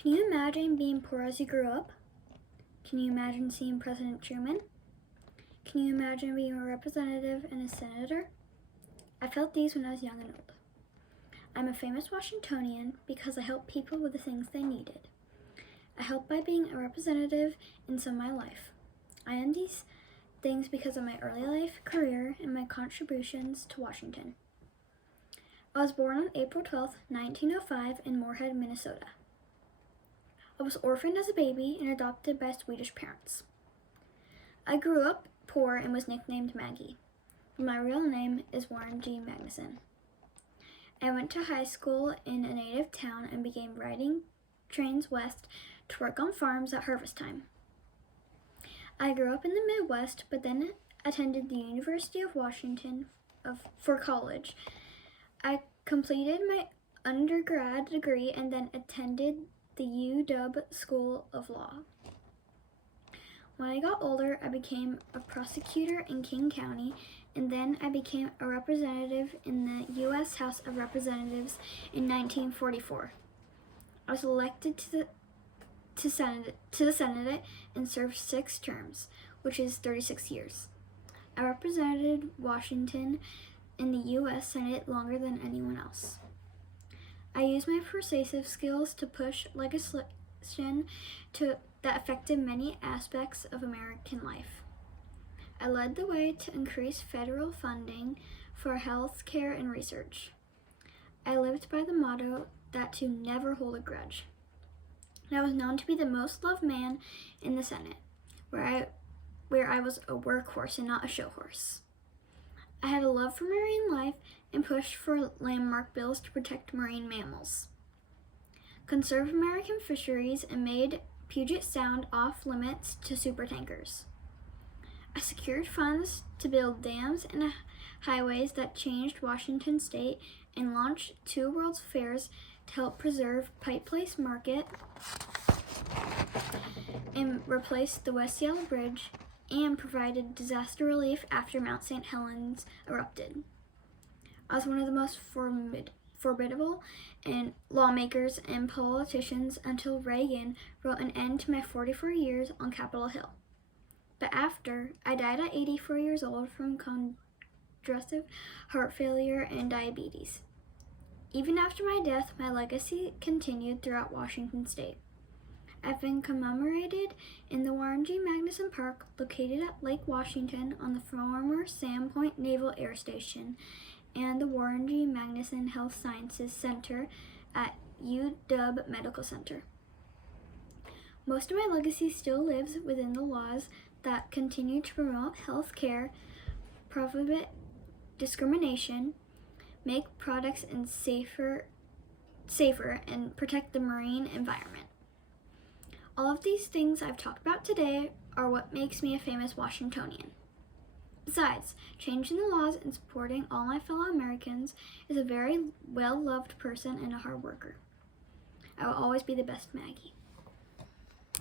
Can you imagine being poor as you grew up? Can you imagine seeing President Truman? Can you imagine being a representative and a senator? I felt these when I was young and old. I'm a famous Washingtonian because I help people with the things they needed. I help by being a representative in some of my life. I am these things because of my early life, career, and my contributions to Washington. I was born on April 12, 1905 in Moorhead, Minnesota. I was orphaned as a baby and adopted by Swedish parents. I grew up poor and was nicknamed Maggie, but my real name is Warren G. Magnuson. I went to high school in a native town and began riding trains west to work on farms at harvest time. I grew up in the Midwest, but then attended the University of Washington for college. I completed my undergrad degree and then attended the UW School of Law. When I got older, I became a prosecutor in King County, and then I became a representative in the U.S. House of Representatives in 1944. I was elected to the Senate and served 6 terms, which is 36 years. I represented Washington in the U.S. Senate longer than anyone else. I used my persuasive skills to push legislation that affected many aspects of American life. I led the way to increase federal funding for health care and research. I lived by the motto that to never hold a grudge. And I was known to be the most loved man in the Senate, where I was a workhorse and not a show horse. I had a love for marine life and pushed for landmark bills to protect marine mammals, conserved American fisheries, and made Puget Sound off limits to supertankers. I secured funds to build dams and highways that changed Washington state and launched 2 World's Fairs to help preserve Pike Place Market and replaced the West Yellow Bridge and provided disaster relief after Mount St. Helens erupted. I was one of the most formidable lawmakers and politicians until Reagan wrote an end to my 44 years on Capitol Hill. But after, I died at 84 years old from congestive heart failure and diabetes. Even after my death, my legacy continued throughout Washington state. I've been commemorated in the Warren G. Magnuson Park, located at Lake Washington on the former Sandpoint Naval Air Station, and the Warren G. Magnuson Health Sciences Center at UW Medical Center. Most of my legacy still lives within the laws that continue to promote health care, prohibit discrimination, make products safer, and protect the marine environment. All of these things I've talked about today are what makes me a famous Washingtonian. Besides, changing the laws and supporting all my fellow Americans is a very well-loved person and a hard worker. I will always be the best Maggie.